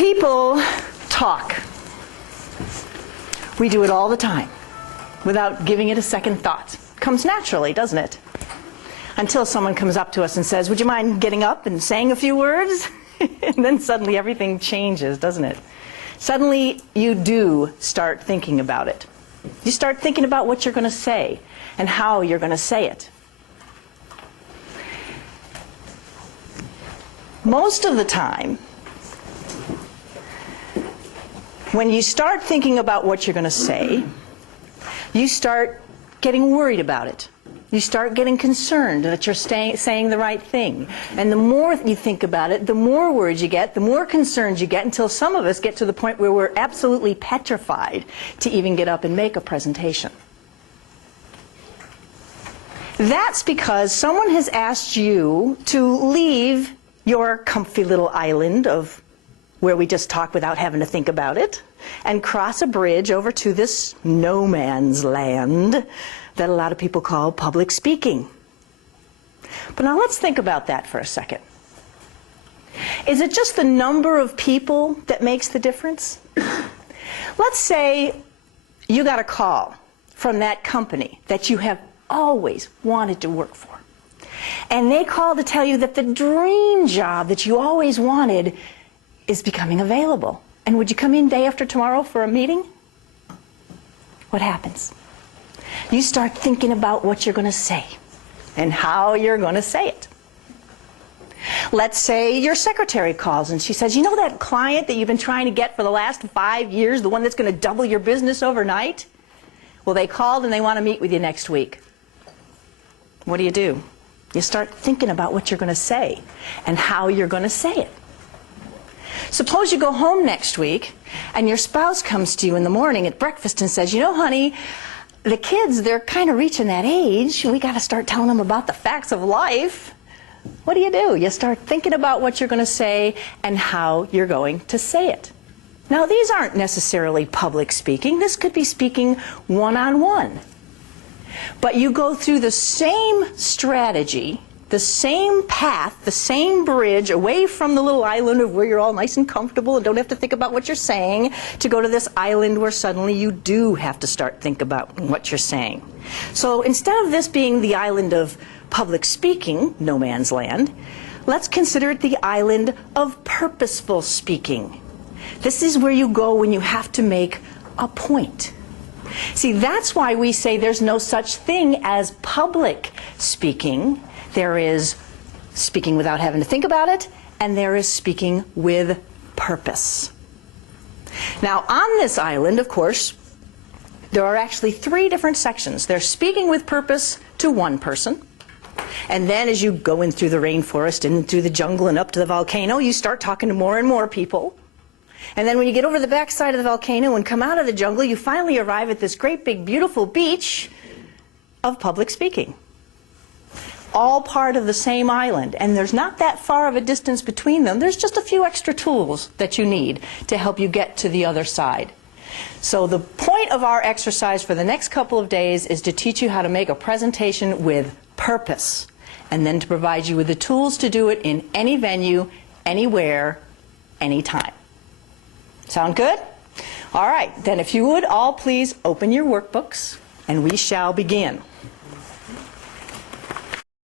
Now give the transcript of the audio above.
People talk. We do it all the time without giving it a second thought. Comes naturally, doesn't it? Until someone comes up to us and says, would you mind getting up and saying a few words? And then suddenly everything changes, doesn't it? Suddenly you do start thinking about it. You start thinking about what you're going to say and how you're going to say it. Most of the time, when you start thinking about what you're going to say, you start getting worried about it. You start getting concerned that you're saying the right thing. And the more you think about it, the more words you get, the more concerns you get, until some of us get to the point where we're absolutely petrified to even get up and make a presentation. That's because someone has asked you to leave your comfy little island of where we just talk without having to think about it, and cross a bridge over to this no man's land that a lot of people call public speaking. But now let's think about that for a second. Is it just the number of people that makes the difference? Let's say you got a call from that company that you have always wanted to work for. And they call to tell you that the dream job that you always wanted is becoming available. And would you come in day after tomorrow for a meeting? What happens? You start thinking about what you're going to say and how you're going to say it. Let's say your secretary calls and she says, you know that client that you've been trying to get for the last 5 years, the one that's going to double your business overnight? Well, they called and they want to meet with you next week. What do? You start thinking about what you're going to say and how you're going to say it. Suppose you go home next week and your spouse comes to you in the morning at breakfast and says, you know, honey, the kids, they're kind of reaching that age. We got to start telling them about the facts of life. What do? You start thinking about what you're going to say and how you're going to say it. Now, these aren't necessarily public speaking. This could be speaking one-on-one. But you go through the same strategy, the same path, the same bridge away from the little island of where you're all nice and comfortable and don't have to think about what you're saying, to go to this island where suddenly you do have to start think about what you're saying. So instead of this being the island of public speaking, no man's land, let's consider it the island of purposeful speaking. This is where you go when you have to make a point. See, that's why we say there's no such thing as public speaking. There is speaking without having to think about it, and there is speaking with purpose. Now, on this island, of course, there are actually 3 different sections. There's speaking with purpose to one person. And then as you go in through the rainforest and through the jungle and up to the volcano, you start talking to more and more people. And then when you get over the backside of the volcano and come out of the jungle, you finally arrive at this great big beautiful beach of public speaking. All part of the same island, and there's not that far of a distance between them. There's just a few extra tools that you need to help you get to the other side. So the point of our exercise for the next couple of days is to teach you how to make a presentation with purpose, and then to provide you with the tools to do it in any venue, anywhere, anytime. Sound good? All right, then if you would all please open your workbooks, and we shall begin.